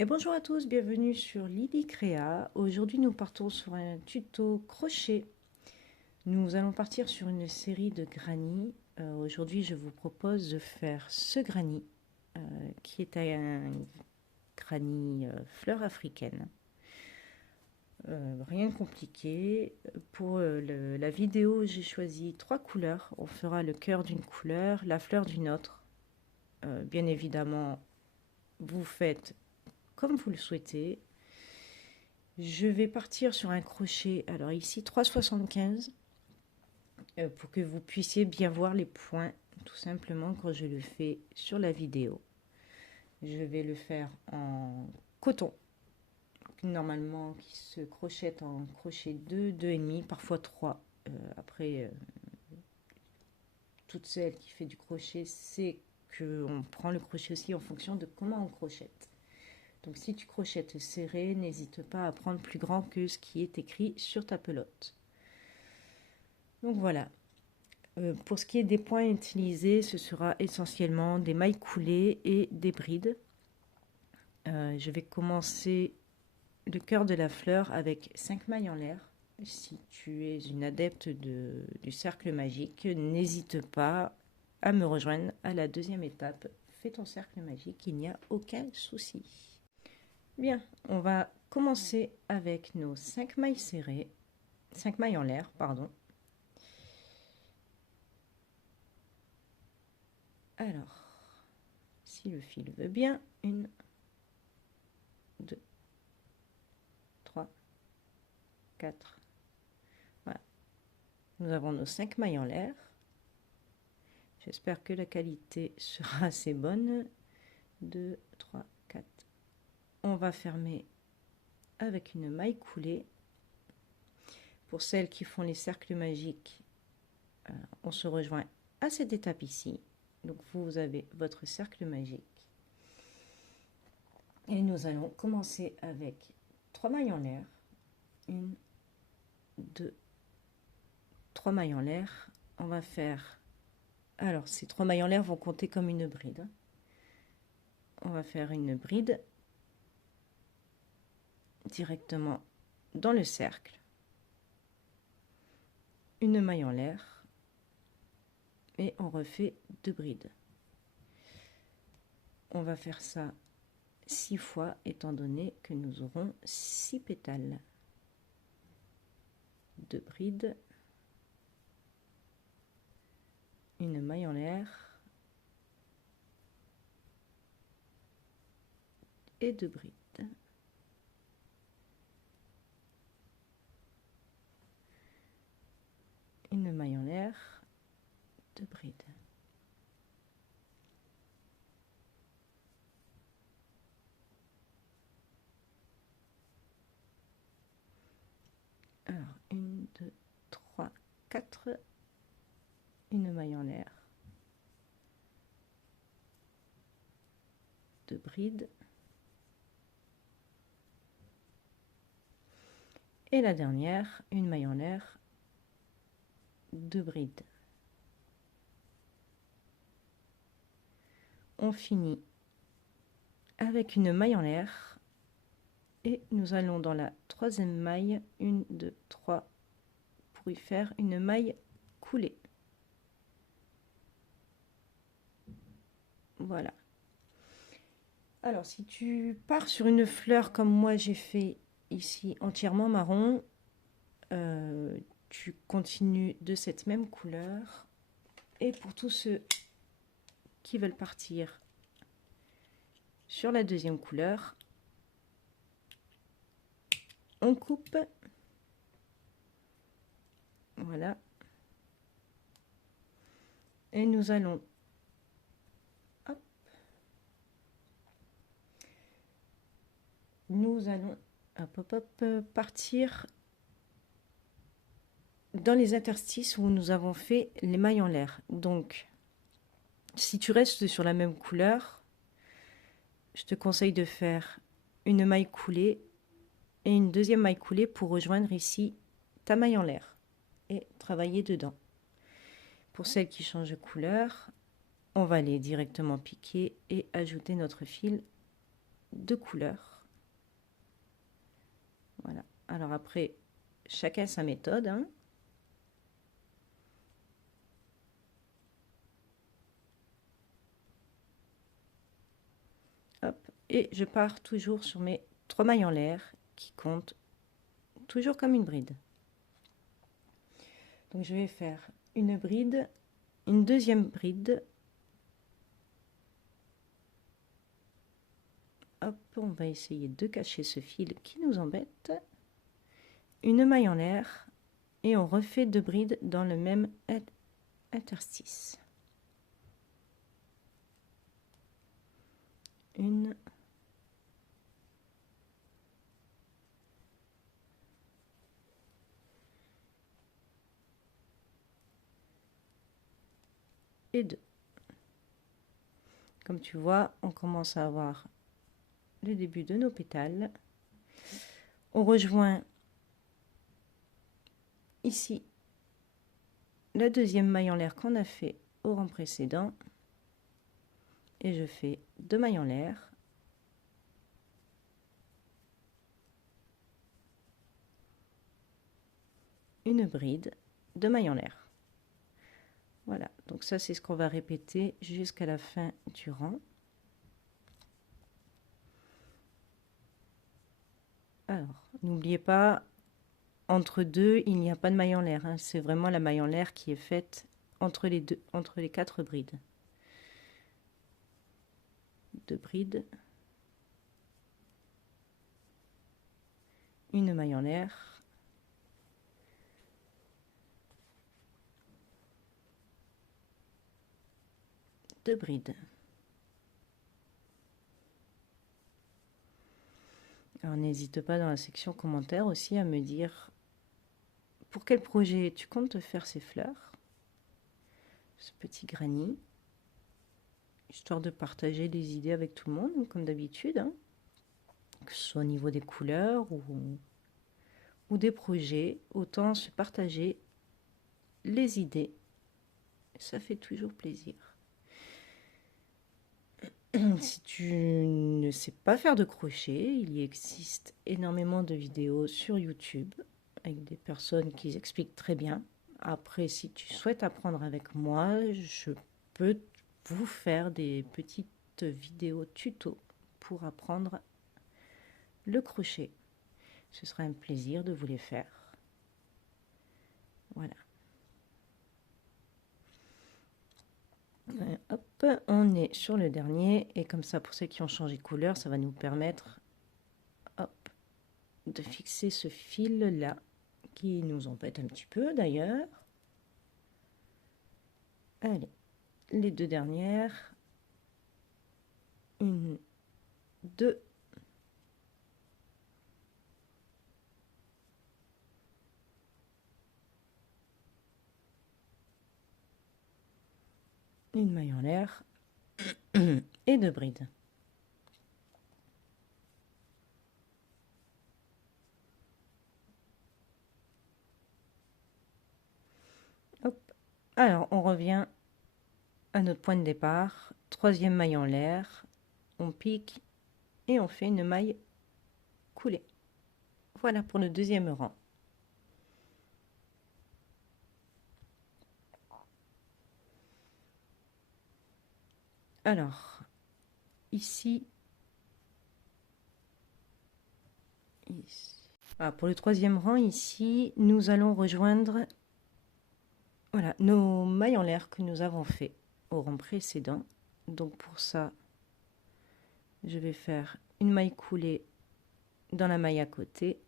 Et bonjour à tous, bienvenue sur Lily Créa. Aujourd'hui nous partons sur un tuto crochet. Nous allons partir sur une série de granny. Aujourd'hui je vous propose de faire ce granny qui est un granny fleur africaine. Rien de compliqué. Pour la vidéo j'ai choisi 3 couleurs. On fera le cœur d'une couleur, la fleur d'une autre. Bien évidemment vous faites comme vous le souhaitez. Je vais partir sur un crochet, alors ici 3,75 pour que vous puissiez bien voir les points tout simplement quand je le fais sur la vidéo. Je vais le faire en coton, normalement qui se crochette en crochet 2, 2,5, parfois 3. Après, toute celle qui fait du crochet sait qu'on prend le crochet aussi en fonction de comment on crochette. Donc si tu crochettes serré, n'hésite pas à prendre plus grand que ce qui est écrit sur ta pelote. Donc voilà. Pour ce qui est des points utilisés, ce sera essentiellement des mailles coulées et des brides. Je vais commencer le cœur de la fleur avec 5 mailles en l'air. Si tu es une adepte du cercle magique, n'hésite pas à me rejoindre à la deuxième étape. Fais ton cercle magique, il n'y a aucun souci. Bien, on va commencer avec nos 5 mailles serrées, 5 mailles en l'air, pardon. Alors, si le fil veut bien, 1, 2, 3, 4. Voilà. Nous avons nos 5 mailles en l'air. J'espère que la qualité sera assez bonne. 2, 3, 4. On va fermer avec une maille coulée. Pour celles qui font les cercles magiques, on se rejoint à cette étape ici. Donc vous avez votre cercle magique. Et nous allons commencer avec 3 mailles en l'air. 1, 2, 3 mailles en l'air. On va faire... Alors, ces 3 mailles en l'air vont compter comme une bride. On va faire une bride directement dans le cercle. Une maille en l'air. Et on refait 2 brides. On va faire ça 6 fois, étant donné que nous aurons 6 pétales. 2 brides. Une maille en l'air. Et 2 brides. Une maille en l'air, 2 brides. Alors, 1, 2, 3, 4. Une maille en l'air. 2 brides. Et la dernière, une maille en l'air, 2 brides. On finit avec une maille en l'air et nous allons dans la troisième maille, 1, 2, 3, pour y faire une maille coulée. Voilà. Alors, si tu pars sur une fleur comme moi j'ai fait ici entièrement marron, tu continues de cette même couleur. Et pour tous ceux qui veulent partir sur la deuxième couleur, on coupe. Voilà. Et nous allons hop, partir dans les interstices où nous avons fait les mailles en l'air. Donc, si tu restes sur la même couleur, je te conseille de faire une maille coulée et une deuxième maille coulée pour rejoindre ici ta maille en l'air et travailler dedans. Pour celles qui changent de couleur, on va aller directement piquer et ajouter notre fil de couleurs. Voilà. Alors après, chacun sa méthode, hein. Hop. Et je pars toujours sur mes 3 mailles en l'air qui comptent toujours comme une bride. Donc je vais faire une bride, une deuxième bride. Hop, on va essayer de cacher ce fil qui nous embête. Une maille en l'air et on refait 2 brides dans le même interstice. Une. Et 2. Comme tu vois, on commence à avoir le début de nos pétales. On rejoint ici la deuxième maille en l'air qu'on a fait au rang précédent. Et je fais 2 mailles en l'air. Une bride, 2 mailles en l'air. Voilà, donc ça c'est ce qu'on va répéter jusqu'à la fin du rang. Alors, n'oubliez pas, entre deux, il n'y a pas de maille en l'air, hein. C'est vraiment la maille en l'air qui est faite entre les 4 brides. 2 brides. Une maille en l'air. Deux brides. Alors n'hésite pas dans la section commentaires aussi à me dire pour quel projet tu comptes faire ces fleurs, ce petit granit, histoire de partager des idées avec tout le monde, comme d'habitude, hein, que ce soit au niveau des couleurs ou des projets, autant se partager les idées, ça fait toujours plaisir. Si tu ne sais pas faire de crochet, il existe énormément de vidéos sur YouTube avec des personnes qui expliquent très bien. Après, si tu souhaites apprendre avec moi, je peux vous faire des petites vidéos tuto pour apprendre le crochet. Ce sera un plaisir de vous les faire. Voilà. Hop, on est sur le dernier et comme ça, pour ceux qui ont changé de couleur, ça va nous permettre, hop, de fixer ce fil là qui nous embête un petit peu d'ailleurs. Allez, les 2 dernières, 1, 2, une maille en l'air et 2 brides. Hop. Alors on revient à notre point de départ, 3e maille en l'air, on pique et on fait une maille coulée. Voilà pour le 2e rang. Alors ici, voilà, pour le 3e rang ici, nous allons rejoindre, voilà, nos mailles en l'air que nous avons fait au rang précédent. Donc pour ça, je vais faire une maille coulée dans la maille à côté.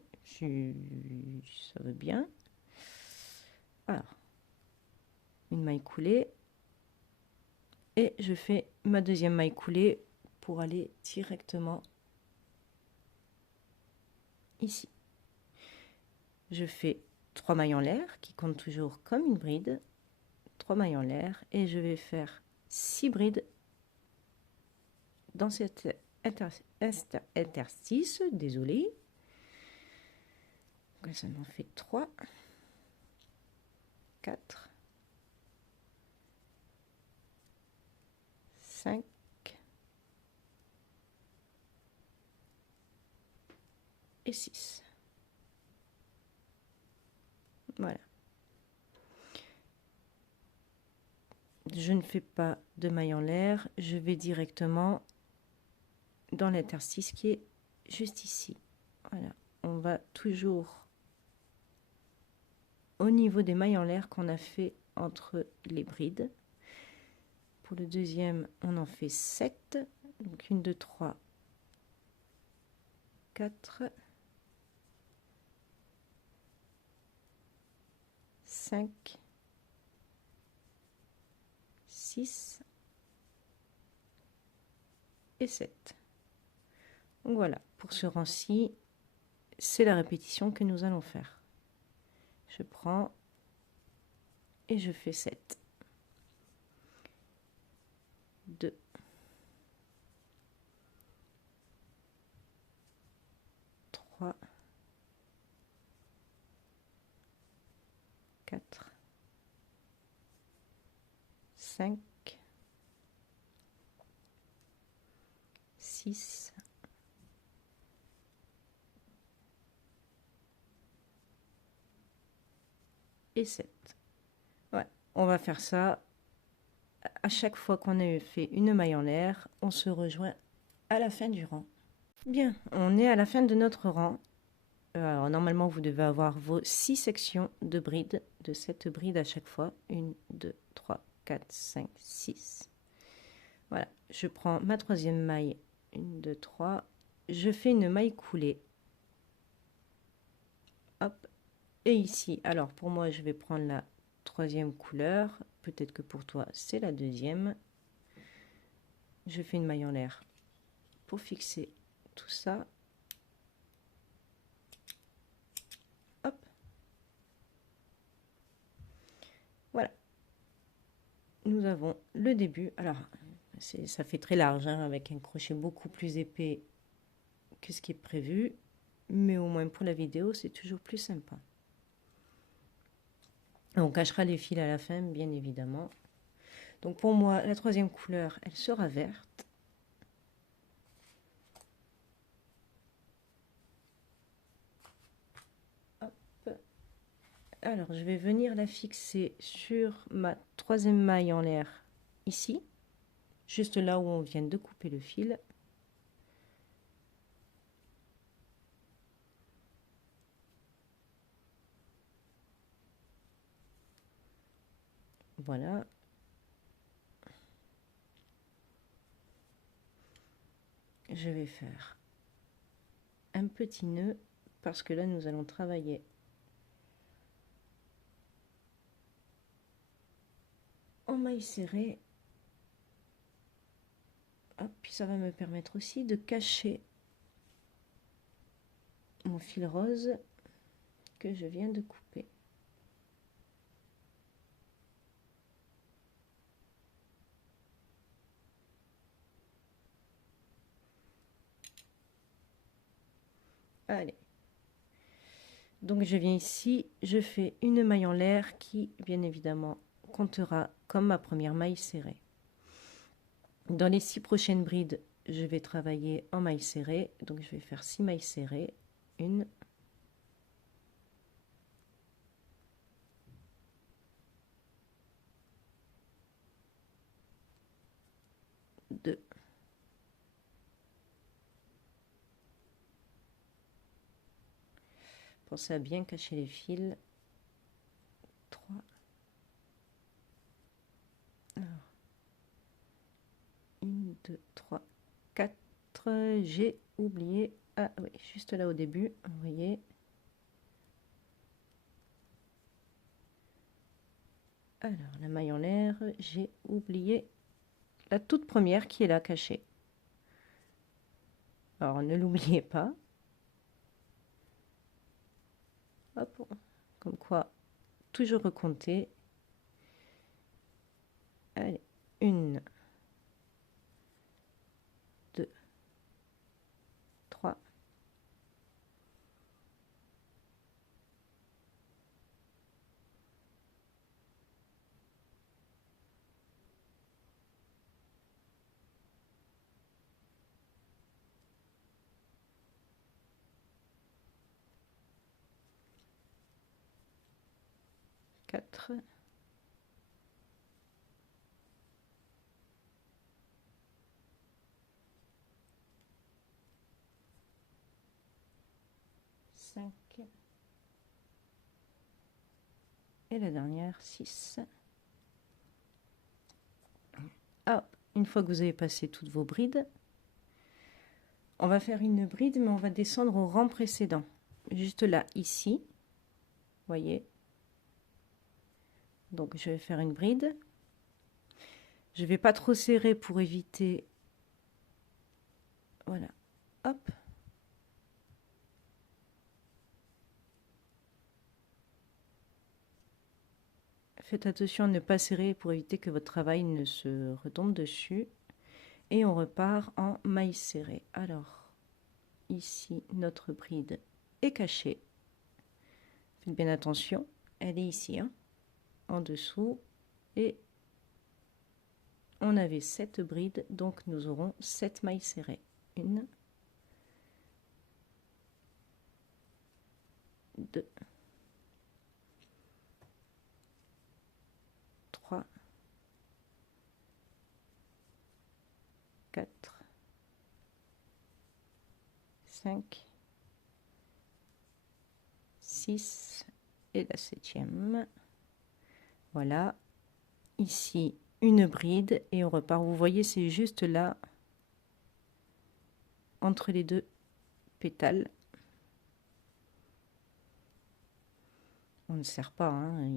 Oui, ça veut bien. Alors, une maille coulée et je fais ma 2e maille coulée pour aller directement ici. Je fais 3 mailles en l'air qui comptent toujours comme une bride, 3 mailles en l'air et je vais faire 6 brides dans cet interstice, désolé. Donc ça m'en fait 3, 4, 5, et 6. Voilà. Je ne fais pas de maille en l'air, je vais directement dans l'interstice qui est juste ici. Voilà, on va toujours au niveau des mailles en l'air qu'on a fait entre les brides. Pour le deuxième, on en fait 7. Donc 1, 2, 3, 4, 5, 6 et 7. Donc voilà, pour ce rang-ci, c'est la répétition que nous allons faire. Je prends et je fais 7. 2, 3, 4, 5, 6, et 7. Ouais, on va faire ça à chaque fois qu'on a fait une maille en l'air, on se rejoint à la fin du rang. Bien, on est à la fin de notre rang. Alors, normalement, vous devez avoir vos 6 sections de brides, de 7 brides à chaque fois. 1, 2, 3, 4, 5, 6. Voilà, je prends ma troisième maille. 1, 2, 3. Je fais une maille coulée. Hop. Et ici, alors pour moi, je vais prendre la troisième couleur. Peut-être que pour toi, c'est la deuxième. Je fais une maille en l'air pour fixer tout ça. Hop. Voilà. Nous avons le début. Alors, ça fait très large, hein, avec un crochet beaucoup plus épais que ce qui est prévu. Mais au moins pour la vidéo, c'est toujours plus sympa. On cachera les fils à la fin, bien évidemment. Donc pour moi, la troisième couleur, elle sera verte. Hop. Alors, je vais venir la fixer sur ma troisième maille en l'air, ici. Juste là où on vient de couper le fil. Voilà. Je vais faire un petit nœud parce que là, nous allons travailler en maille serrée. Hop, puis ça va me permettre aussi de cacher mon fil rose que je viens de couper. Allez. Donc je viens ici, je fais une maille en l'air qui, bien évidemment, comptera comme ma première maille serrée. Dans les 6 prochaines brides, je vais travailler en maille serrée. Donc je vais faire 6 mailles serrées. 1, 2, 'Pensez à bien cacher les fils. 3. Alors, 1, 2, 3, 4. J'ai oublié. Ah oui, juste là au début, vous voyez. Alors, la maille en l'air, j'ai oublié la toute première qui est là cachée. Alors, ne l'oubliez pas. Hop, comme quoi, toujours recompter. Allez, 1, 2, 3, 4, 5 et la dernière 6. Ah, une fois que vous avez passé toutes vos brides, on va faire une bride, mais on va descendre au rang précédent. Juste là, ici. Voyez. Donc, je vais faire une bride. Je ne vais pas trop serrer pour éviter... Voilà. Hop. Faites attention à ne pas serrer pour éviter que votre travail ne se retombe dessus. Et on repart en maille serrée. Alors, ici, notre bride est cachée. Faites bien attention. Elle est ici, hein, en dessous. Et on avait 7 brides, donc nous aurons 7 mailles serrées. 1, 2, 3, 4, 5, 6 et la 7e. Voilà. Ici, une bride et on repart. Vous voyez, c'est juste là, entre les deux pétales. On ne serre pas, hein.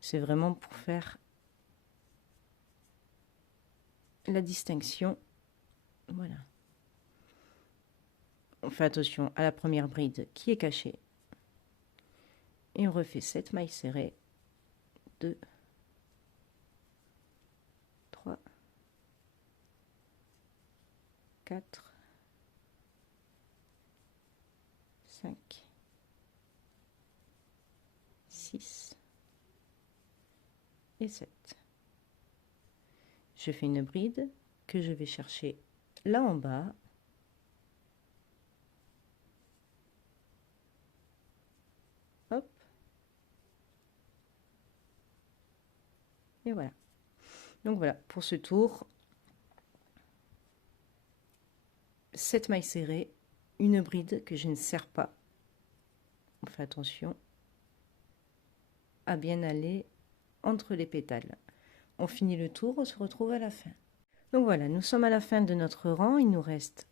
C'est vraiment pour faire la distinction. Voilà. On fait attention à la première bride qui est cachée. Et on refait 7 mailles serrées. 2, 3, 4, 5, 6 et 7. Je fais une bride que je vais chercher là en bas. Hop. Et voilà. Donc voilà, pour ce tour, 7 mailles serrées, une bride que je ne serre pas. On fait attention à bien aller entre les pétales. On finit le tour, on se retrouve à la fin. Donc voilà, nous sommes à la fin de notre rang. Il nous reste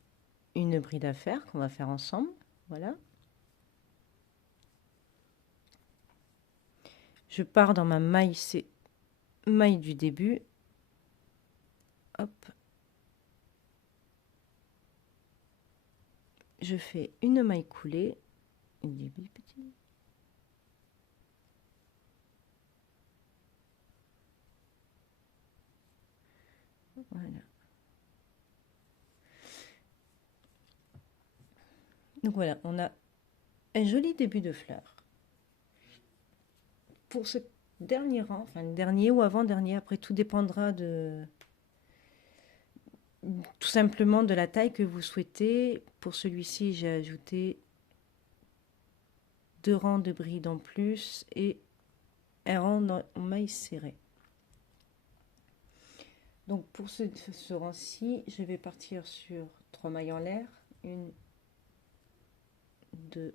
une bride à faire qu'on va faire ensemble. Voilà. Je pars dans ma maille, c'est maille du début. Hop. Je fais une maille coulée. Une début petit. Voilà. Donc voilà, on a un joli début de fleur. Pour ce dernier rang, enfin dernier ou avant-dernier, après tout dépendra de tout simplement de la taille que vous souhaitez. Pour celui-ci, j'ai ajouté 2 rangs de brides en plus et un rang en maille serrée. Donc pour ce rang-ci, je vais partir sur 3 mailles en l'air. 1, 2,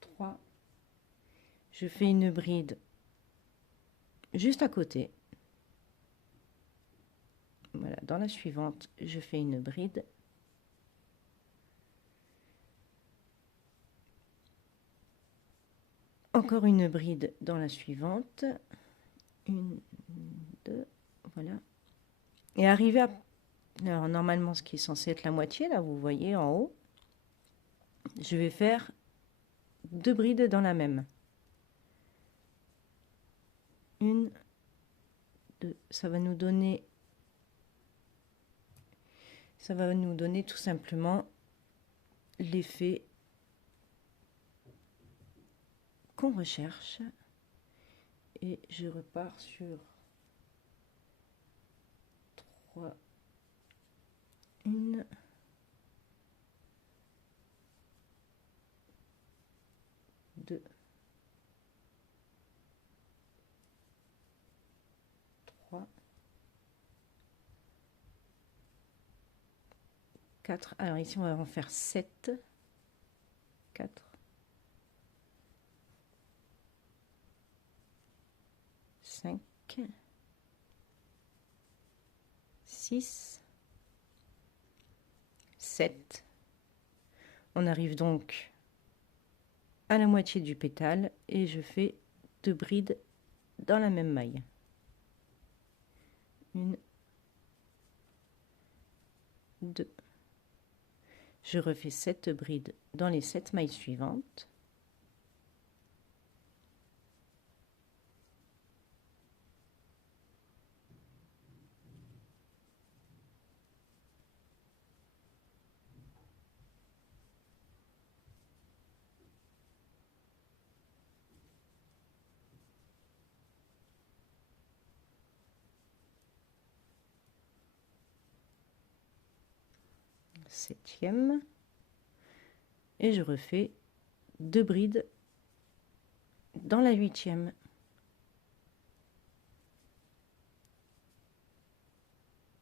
3. Je fais une bride juste à côté. Voilà, dans la suivante, je fais une bride. Encore une bride dans la suivante. 1, 2, voilà. Et arrivé à... Alors, normalement, ce qui est censé être la moitié, là, vous voyez en haut, je vais faire 2 brides dans la même. 1, 2. Ça va nous donner tout simplement l'effet qu'on recherche. Et je repars sur 3, 1, 2, 4. Alors ici, on va en faire 7. 4. 5. 6. 7. On arrive donc à la moitié du pétale et je fais 2 brides dans la même maille. 1, 2. Je refais 7 brides dans les 7 mailles suivantes. Septième. Et je refais 2 brides dans la 8e.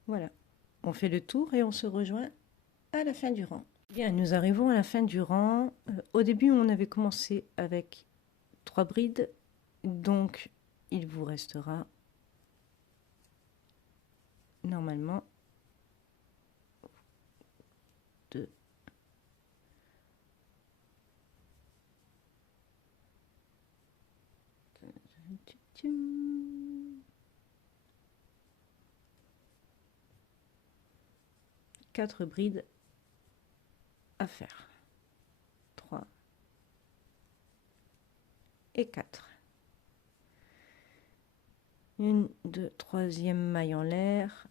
Voilà, on fait le tour et on se rejoint à la fin du rang. Bien, nous arrivons à la fin du rang. Au début, on avait commencé avec 3 brides, donc il vous restera normalement 2. 4 brides à faire. 3 et 4. Une, deux, troisième maille en l'air.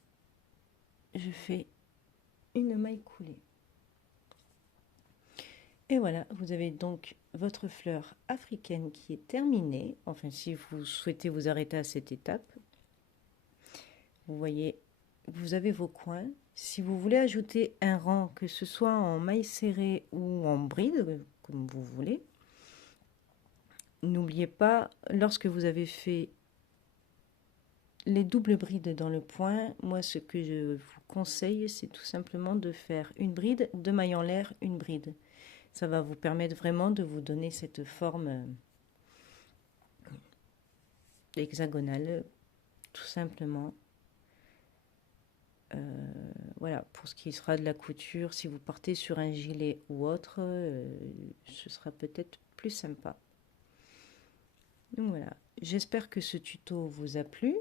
Je fais une maille coulée. Et voilà, vous avez donc votre fleur africaine qui est terminée. Enfin, si vous souhaitez vous arrêter à cette étape, vous voyez, vous avez vos coins. Si vous voulez ajouter un rang, que ce soit en maille serrée ou en bride, comme vous voulez, n'oubliez pas, lorsque vous avez fait les doubles brides dans le point, moi ce que je vous conseille, c'est tout simplement de faire une bride, 2 mailles en l'air, une bride. Ça va vous permettre vraiment de vous donner cette forme hexagonale, tout simplement. Voilà, pour ce qui sera de la couture, si vous partez sur un gilet ou autre, ce sera peut-être plus sympa. Donc voilà, j'espère que ce tuto vous a plu.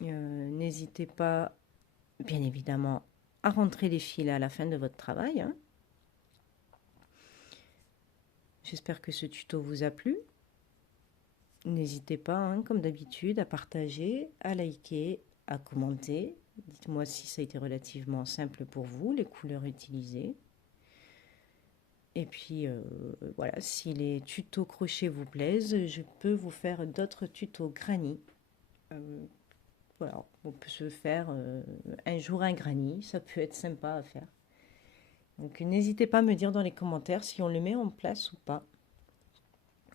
N'hésitez pas, bien évidemment, à rentrer les fils à la fin de votre travail. Hein. J'espère que ce tuto vous a plu. N'hésitez pas, hein, comme d'habitude, à partager, à liker, à commenter. Dites-moi si ça a été relativement simple pour vous, les couleurs utilisées. Et puis, voilà, si les tutos crochet vous plaisent, je peux vous faire d'autres tutos granny. Voilà, on peut se faire un jour un granny, ça peut être sympa à faire. Donc, n'hésitez pas à me dire dans les commentaires si on le met en place ou pas.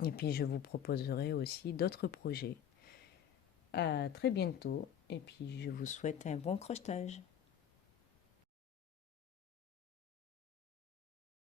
Et puis, je vous proposerai aussi d'autres projets. À très bientôt et puis je vous souhaite un bon crochetage.